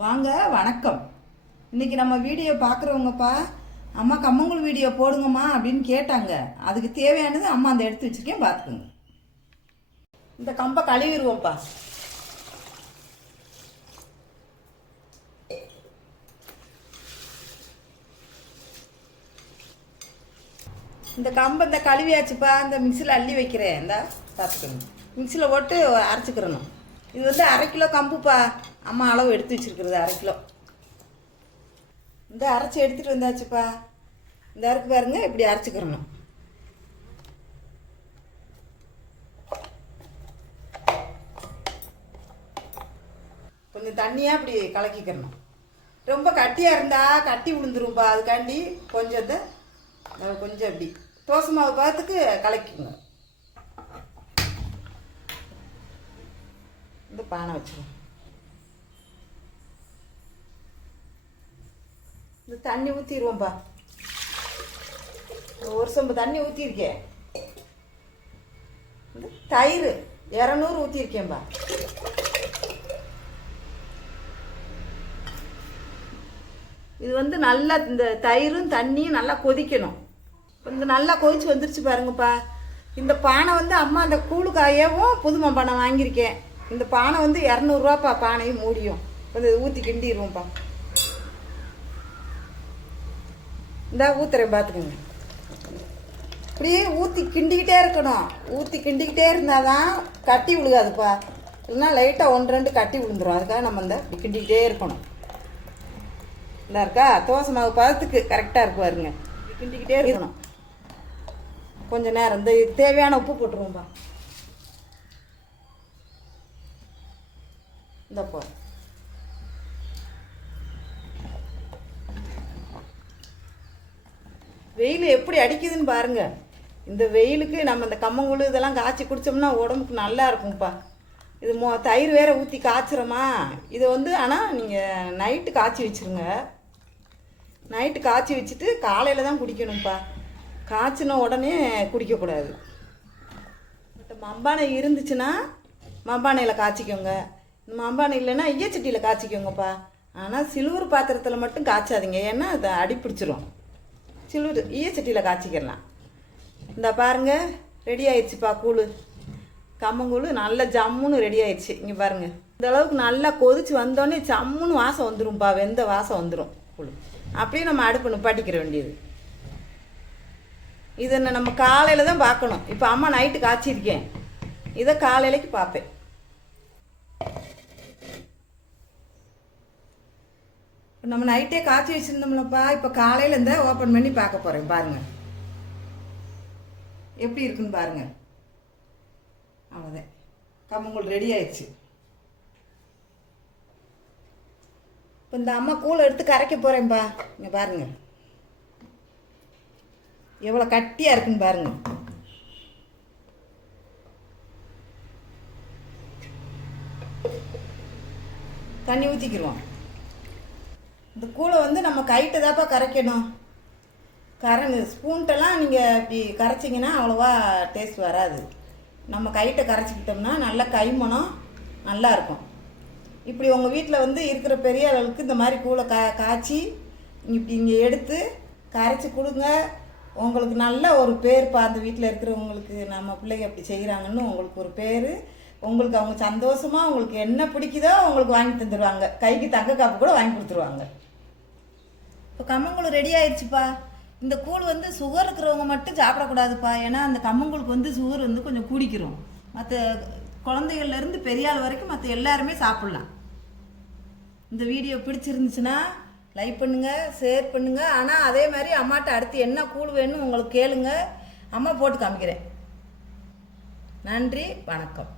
வாங்க, வணக்கம். இன்றைக்கி நம்ம வீடியோ பார்க்குறவங்கப்பா, அம்மா கம்மங்கூழ் வீடியோ போடுங்கம்மா அப்படின்னு கேட்டாங்க. அதுக்கு தேவையானது அம்மா அந்த எடுத்து வச்சுருக்கேன், பார்த்துக்குங்க. இந்த கம்பை கழுவிடுவோம்ப்பா. இந்த கம்பை இந்த கழுவியாச்சுப்பா. இந்த மிக்சியில் அள்ளி வைக்கிறேன். இந்த பார்த்துக்கணும், மிக்சியில் போட்டு அரைச்சிக்கிறணும். இது வந்து 1/2 கிலோ கம்புப்பா. அம்மா அளவு எடுத்து வச்சுருக்கிறது 1/2 கிலோ. இந்த அரைச்சி எடுத்துகிட்டு வந்தாச்சுப்பா. இந்த அரைக்கு பாருங்க, இப்படி அரைச்சிக்கிறணும். கொஞ்சம் தண்ணியாக இப்படி கலக்கிக்கிறணும். ரொம்ப கட்டியாக இருந்தால் கட்டி விழுந்துரும்பா. அதுக்காண்டி கொஞ்சம் கொஞ்சம் இப்படி தோசை மாவு பார்த்துக்கு கலக்கிங்க. இந்த பானை வச்சுருவோம். இந்த தண்ணி ஊற்றிடுவோம்ப்பா. ஒரு சொம்பு தண்ணி ஊற்றிருக்கேன். இந்த தயிர் 200 ஊற்றிருக்கேன்பா. இது வந்து நல்லா இந்த தயிரும் தண்ணியும் நல்லா கொதிக்கணும். இந்த நல்லா கொதிச்சு வந்துருச்சு பாருங்கப்பா. இந்த பானை வந்து அம்மா அந்த கூழுக்காயவும் புதுமை பானை வாங்கியிருக்கேன். இந்த பானை வந்து 200 ரூபாப்பா. பானையும் மூடியும் கொஞ்சம் ஊற்றி கிண்டிடுவோம்ப்பா. இந்த ஊற்றுறேன், பார்த்துக்கோங்க. இப்படியே ஊற்றி கிண்டிக்கிட்டே இருக்கணும். ஊற்றி கிண்டிக்கிட்டே இருந்தால் தான் கட்டி விழுகாதுப்பா. இல்லைன்னா லைட்டாக 1-2 கட்டி விழுந்துடும். அதுக்காக நம்ம இப்படி கிண்டிக்கிட்டே இருக்கணும். இல்லை இருக்கா, தோசை மாவு பதத்துக்கு கரெக்டாக இருக்கு பாருங்க. கிண்டிக்கிட்டே இருக்கணும் கொஞ்சம் நேரம். இந்த தேவையான உப்பு போட்டுருவோம்ப்பா. இந்த போ வெயில் எப்படி அடிக்குதுன்னு பாருங்க. இந்த வெயிலுக்கு நம்ம இந்த கம்மங்கூழ் இதெல்லாம் காய்ச்சி குடித்தோம்னா உடம்புக்கு நல்லா இருக்கும்ப்பா. இது தயிர் வேற ஊற்றி காய்ச்சிரோமா. இதை வந்து ஆனால் நீங்கள் நைட்டு காய்ச்சி வச்சுருங்க. நைட்டு காய்ச்சி வச்சுட்டு காலையில் தான் குடிக்கணும்ப்பா. காய்ச்சின உடனே குடிக்கக்கூடாது. மண்பானை இருந்துச்சுன்னா மண்பானையில் காய்ச்சிக்கோங்க. மண்பானை இல்லைன்னா ஈயச்சட்டியில் காய்ச்சிக்கோங்கப்பா. ஆனால் சில்வர் பாத்திரத்தில் மட்டும் காய்ச்சாதீங்க, ஏன்னா அதை அடிப்பிடிச்சிரும். சில்வர் ஈயச்சட்டியில் காய்ச்சிக்கலாம். இந்த பாருங்கள், ரெடி ஆயிடுச்சுப்பா கூழ். கம்மங்கூழ் நல்லா ஜம்முன்னு ரெடி ஆயிடுச்சு. இங்கே பாருங்கள், இந்த அளவுக்கு நல்லா கொதிச்சு வந்தோடனே ஜம்முன்னு வாசம் வந்துடும்ப்பா. வெந்த வாசம் வந்துடும் கூழ். அப்படியே நம்ம அடுப்பு நிப்பாட்டிக்கிற வேண்டியது. இதை நம்ம காலையில் தான் பார்க்கணும். இப்போ அம்மா நைட்டு காய்ச்சிருக்கேன். இதை காலையிலைக்கு பார்ப்பேன். நம்ம நைட்டே காய்ச்சி வச்சுருந்தோம்லப்பா. இப்போ காலையில் இந்த ஓப்பன் பண்ணி பார்க்க போகிறேன். பாருங்கள் எப்படி இருக்குன்னு பாருங்கள். அவ்வளோதான், கம்மங்கூழ் ரெடி ஆயிடுச்சு. இப்போ இந்த அம்மா கூழ் எடுத்து கரைக்க போகிறேன்ப்பா. இங்கே பாருங்கள் எவ்வளோ கட்டியாக இருக்குன்னு பாருங்கள். தண்ணி ஊற்றிக்கிடுவோம். இந்த கூழை வந்து நம்ம கைட்டு தான்ப்பா கரைக்கணும். ஸ்பூன்ட்டெல்லாம் நீங்கள் இப்படி கரைச்சிங்கன்னா அவ்வளோவா டேஸ்ட் வராது. நம்ம கைட்டை கரைச்சிக்கிட்டோம்னா நல்லா கைமணம் நல்லாயிருக்கும். இப்படி உங்கள் வீட்டில் வந்து இருக்கிற பெரிய அளவுக்கு இந்த மாதிரி கூழை காய்ச்சி இப்படி இங்கே எடுத்து கரைச்சி கொடுங்க. உங்களுக்கு நல்ல ஒரு பேர்ப்பா. அந்த வீட்டில் இருக்கிறவங்களுக்கு நம்ம பிள்ளைங்க அப்படி செய்கிறாங்கன்னு உங்களுக்கு ஒரு பேர். உங்களுக்கு அவங்க சந்தோஷமாக உங்களுக்கு என்ன பிடிக்குதோ உங்களுக்கு வாங்கி தந்துடுவாங்க. கைக்கு தங்க காப்பு கூட வாங்கி கொடுத்துருவாங்க. இப்போ கம்மங்கூழ் ரெடி ஆயிடுச்சுப்பா. இந்த கூழ் வந்து சுகர் இருக்கிறவங்க மட்டும் சாப்பிடக்கூடாதுப்பா. ஏன்னா அந்த கம்மங்கூழுக்கு வந்து சுகர் வந்து கொஞ்சம் கூடிக்கிறோம். மற்ற குழந்தைகள்லேருந்து பெரிய ஆள் வரைக்கும் மற்ற எல்லாருமே சாப்பிட்லாம். இந்த வீடியோ பிடிச்சிருந்துச்சுன்னா லைக் பண்ணுங்கள், ஷேர் பண்ணுங்கள். ஆனால் அதே மாதிரி அம்மாட்ட அடுத்து என்ன கூழ் வேணும்னு உங்களுக்கு கேளுங்க. அம்மா போட்டு காமிக்கிறேன். நன்றி, வணக்கம்.